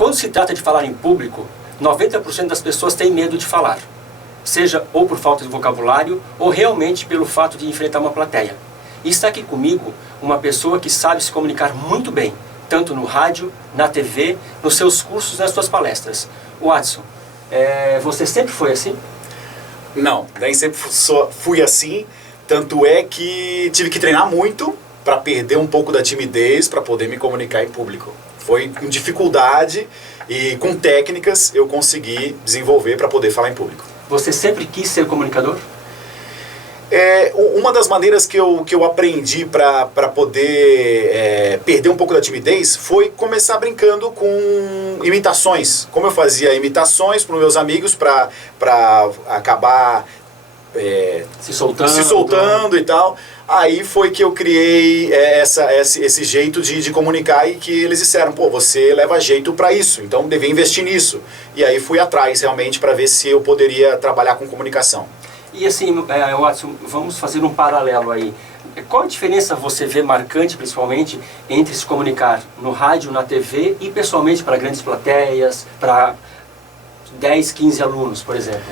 Quando se trata de falar em público, 90% das pessoas têm medo de falar, seja ou por falta de vocabulário ou realmente pelo fato de enfrentar uma plateia. E está aqui comigo uma pessoa que sabe se comunicar muito bem, tanto no rádio, na TV, nos seus cursos, nas suas palestras. Watson, você sempre foi assim? Não, nem sempre fui assim, tanto é que tive que treinar muito para perder um pouco da timidez, para poder me comunicar em público. Foi com dificuldade e com técnicas eu consegui desenvolver para poder falar em público. Você sempre quis ser comunicador? Uma das maneiras que eu aprendi para poder perder um pouco da timidez foi começar brincando com imitações. Como eu fazia imitações para os meus amigos para acabar se soltando e tal. Aí foi que eu criei esse jeito de comunicar e que eles disseram, pô, você leva jeito para isso, então devia investir nisso. E aí fui atrás realmente para ver se eu poderia trabalhar com comunicação. E assim, Watson, vamos fazer um paralelo aí. Qual a diferença você vê marcante, principalmente, entre se comunicar no rádio, na TV e pessoalmente para grandes plateias, para 10, 15 alunos, por exemplo?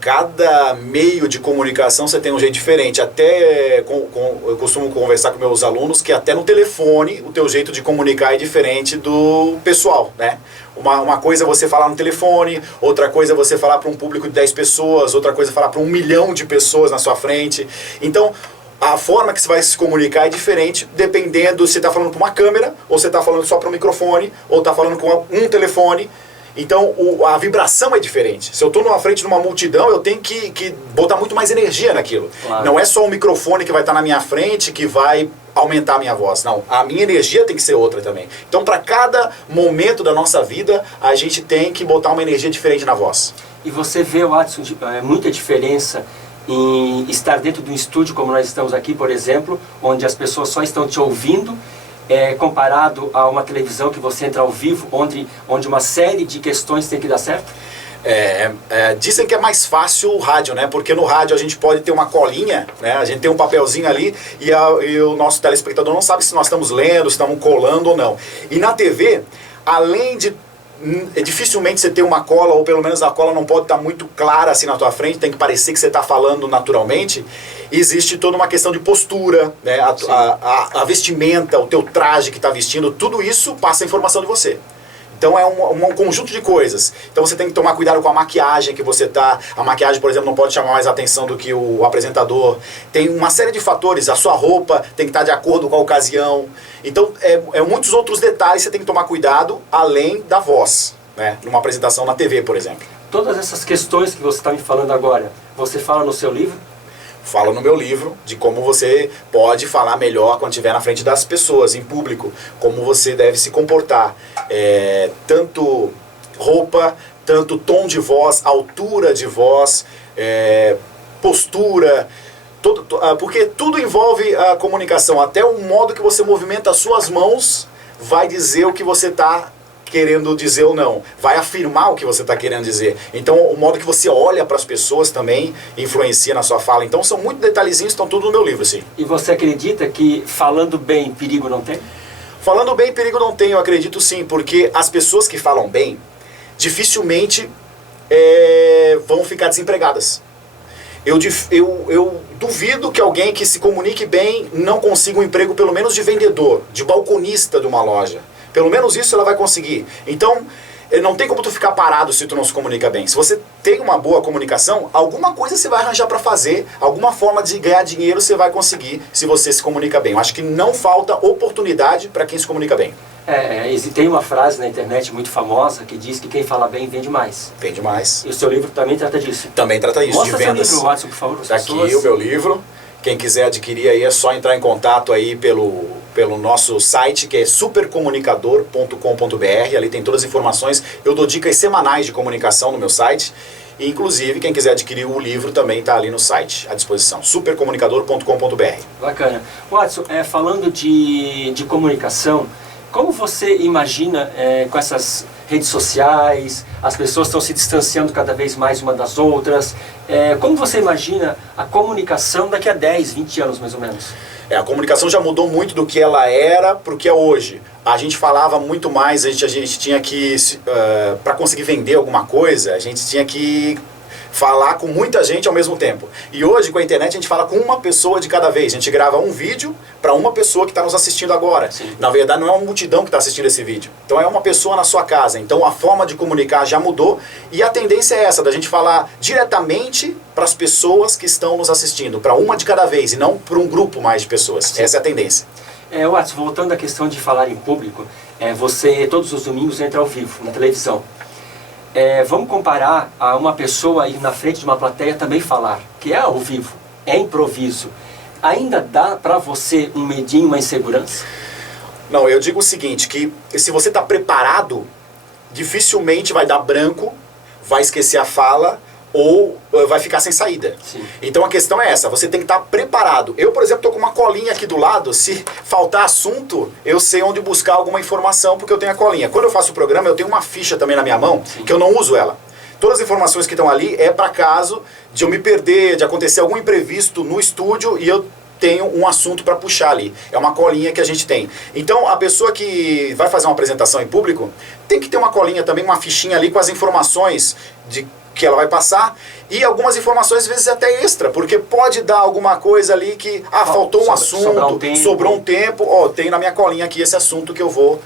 Cada meio de comunicação você tem um jeito diferente. Até eu costumo conversar com meus alunos que até no telefone o teu jeito de comunicar é diferente do pessoal, né? Uma coisa é você falar no telefone, outra coisa é você falar para um público de 10 pessoas, outra coisa é falar para 1 milhão de pessoas na sua frente. Então, a forma que você vai se comunicar é diferente dependendo se você está falando para uma câmera, ou você está falando só para um microfone, ou está falando com um telefone. Então, a vibração é diferente. Se eu estou na frente de uma multidão, eu tenho que botar muito mais energia naquilo. Claro. Não é só o microfone que vai estar na minha frente que vai aumentar a minha voz. Não, a minha energia tem que ser outra também. Então, para cada momento da nossa vida, a gente tem que botar uma energia diferente na voz. E você vê, Watson, muita diferença em estar dentro de um estúdio como nós estamos aqui, por exemplo, onde as pessoas só estão te ouvindo, comparado a uma televisão que você entra ao vivo, onde uma série de questões tem que dar certo? Dizem que é mais fácil o rádio, né? Porque no rádio a gente pode ter uma colinha, né? A gente tem um papelzinho ali e o nosso telespectador não sabe se nós estamos lendo, se estamos colando ou não. E na TV, além de dificilmente você ter uma cola, ou pelo menos a cola não pode estar muito clara assim na tua frente, tem que parecer que você está falando naturalmente. Existe toda uma questão de postura, né? A vestimenta, o teu traje que está vestindo, tudo isso passa a informação de você. Então é um conjunto de coisas. Então você tem que tomar cuidado com a maquiagem que você tá. A maquiagem, por exemplo, não pode chamar mais a atenção do que o apresentador. Tem uma série de fatores. A sua roupa tem que estar de acordo com a ocasião. Então muitos outros detalhes você tem que tomar cuidado além da voz, né? Numa apresentação na TV, por exemplo. Todas essas questões que você está me falando agora, você fala no seu livro? Falo no meu livro de como você pode falar melhor quando estiver na frente das pessoas, em público, como você deve se comportar, tanto roupa, tanto tom de voz, altura de voz, postura, porque tudo envolve a comunicação, até o modo que você movimenta as suas mãos vai dizer o que você está querendo dizer ou não, vai afirmar o que você está querendo dizer. Então o modo que você olha para as pessoas também influencia na sua fala. Então são muitos detalhezinhos, estão tudo no meu livro, sim. E você acredita que falando bem, perigo não tem? Falando bem, perigo não tem, eu acredito sim, porque as pessoas que falam bem, dificilmente vão ficar desempregadas. Eu duvido que alguém que se comunique bem não consiga um emprego, pelo menos de vendedor, de balconista de uma loja. Pelo menos isso ela vai conseguir. Então, não tem como tu ficar parado se tu não se comunica bem. Se você tem uma boa comunicação, alguma coisa você vai arranjar para fazer, alguma forma de ganhar dinheiro você vai conseguir se você se comunica bem. Eu acho que não falta oportunidade para quem se comunica bem. Tem uma frase na internet muito famosa que diz que quem fala bem vende mais. Vende mais. E o seu livro também trata disso? Também trata isso, Mostra de vendas. Seu livro, Watson, por favor, Tá aqui o meu livro. Quem quiser adquirir aí é só entrar em contato aí pelo nosso site, que é supercomunicador.com.br. Ali tem todas as informações. Eu dou dicas semanais de comunicação no meu site. E, inclusive, quem quiser adquirir o livro também está ali no site, à disposição. supercomunicador.com.br. Bacana. Watson, falando de comunicação, como você imagina com essas redes sociais, as pessoas estão se distanciando cada vez mais uma das outras, como você imagina a comunicação daqui a 10, 20 anos mais ou menos? A comunicação já mudou muito do que ela era para o que é hoje. A gente falava muito mais, a gente tinha que, para conseguir vender alguma coisa, a gente tinha que falar com muita gente ao mesmo tempo. E hoje, com a internet, a gente fala com uma pessoa de cada vez. A gente grava um vídeo para uma pessoa que está nos assistindo agora. Sim. Na verdade, não é uma multidão que está assistindo esse vídeo. Então, é uma pessoa na sua casa. Então, a forma de comunicar já mudou. E a tendência é essa, da gente falar diretamente para as pessoas que estão nos assistindo. Para uma de cada vez, e não para um grupo mais de pessoas. Sim. Essa é a tendência. Watson, voltando à questão de falar em público, você todos os domingos entra ao vivo, na televisão. Vamos comparar a uma pessoa ir na frente de uma plateia também falar, que é ao vivo, é improviso. Ainda dá para você um medinho, uma insegurança? Não, eu digo o seguinte, que se você está preparado, dificilmente vai dar branco, vai esquecer a fala ou vai ficar sem saída. Sim. Então a questão é essa, você tem que estar preparado. Eu, por exemplo, estou com uma colinha aqui do lado, se faltar assunto, eu sei onde buscar alguma informação porque eu tenho a colinha. Quando eu faço o programa, eu tenho uma ficha também na minha mão, sim, que eu não uso ela. Todas as informações que estão ali é para caso de eu me perder, de acontecer algum imprevisto no estúdio e eu tenho um assunto para puxar ali. É uma colinha que a gente tem. Então, a pessoa que vai fazer uma apresentação em público tem que ter uma colinha também, uma fichinha ali com as informações que ela vai passar e algumas informações, às vezes, até extra, porque pode dar alguma coisa ali que, faltou um assunto, sobrou um tempo, tem na minha colinha aqui esse assunto que eu vou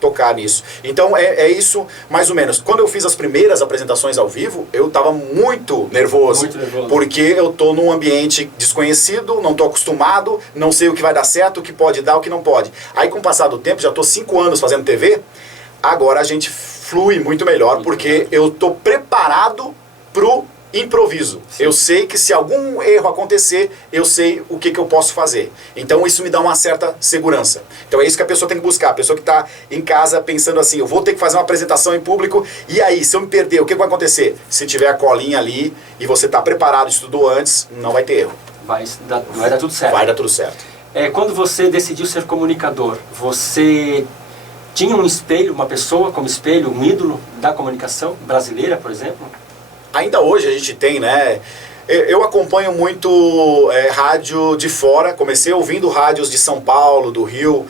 tocar nisso. Então, é isso, mais ou menos. Quando eu fiz as primeiras apresentações ao vivo, eu estava muito nervoso, porque eu estou num ambiente desconhecido, não estou acostumado, não sei o que vai dar certo, o que pode dar, o que não pode. Aí, com o passar do tempo, já estou 5 anos fazendo TV, agora a gente flui muito melhor, porque eu estou preparado pro improviso. Sim. Eu sei que se algum erro acontecer, eu sei o que eu posso fazer. Então isso me dá uma certa segurança. Então é isso que a pessoa tem que buscar. A pessoa que está em casa pensando assim, eu vou ter que fazer uma apresentação em público, e aí, se eu me perder, o que vai acontecer? Se tiver a colinha ali e você está preparado, estudou antes, não vai ter erro. Vai dar tudo certo. Vai dar tudo certo. Quando você decidiu ser comunicador, você tinha um espelho, uma pessoa como espelho, um ídolo da comunicação brasileira, por exemplo? Ainda hoje a gente tem, né? Eu acompanho muito rádio de fora, comecei ouvindo rádios de São Paulo, do Rio,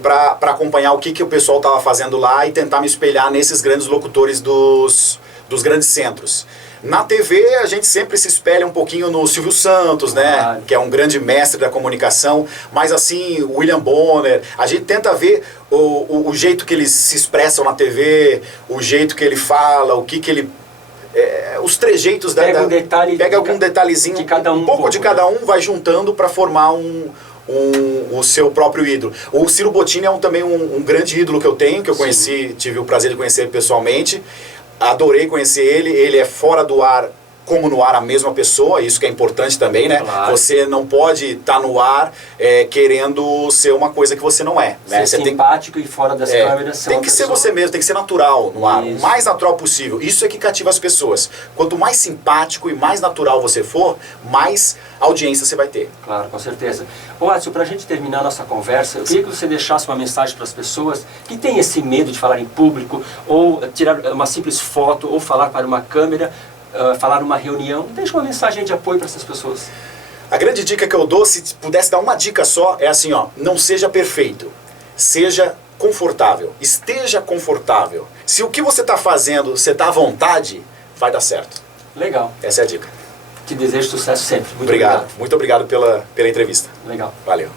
para acompanhar o que o pessoal estava fazendo lá e tentar me espelhar nesses grandes locutores dos grandes centros. Na TV a gente sempre se espelha um pouquinho no Silvio Santos, né? Que é um grande mestre da comunicação, mas assim, o William Bonner, a gente tenta ver o jeito que eles se expressam na TV, o jeito que ele fala, o que ele... os trejeitos pega um detalhe, pega algum detalhezinho de cada um pouco de cada um, vai juntando para formar o seu próprio ídolo. O Ciro Bottini é também um grande ídolo que eu tenho, que eu conheci, tive o prazer de conhecer pessoalmente. Adorei conhecer ele, ele é fora do ar como no ar a mesma pessoa, isso que é importante também, né? Claro. Você não pode estar no ar querendo ser uma coisa que você não é. Né? Ser simpático e fora das câmeras. Tem que ser você mesmo, tem que ser natural no ar, o mais natural possível. Isso é que cativa as pessoas. Quanto mais simpático e mais natural você for, mais audiência você vai ter. Claro, com certeza. Watson, para a gente terminar a nossa conversa, eu queria que você deixasse uma mensagem para as pessoas que têm esse medo de falar em público, ou tirar uma simples foto, ou falar para uma câmera, falar numa reunião. Deixa uma mensagem de apoio para essas pessoas. A grande dica que eu dou, se pudesse dar uma dica só, é assim, não seja perfeito, seja confortável, esteja confortável. Se o que você está fazendo, você está à vontade, vai dar certo. Legal. Essa é a dica. Te desejo sucesso sempre. Muito obrigado. Muito obrigado pela entrevista. Legal. Valeu.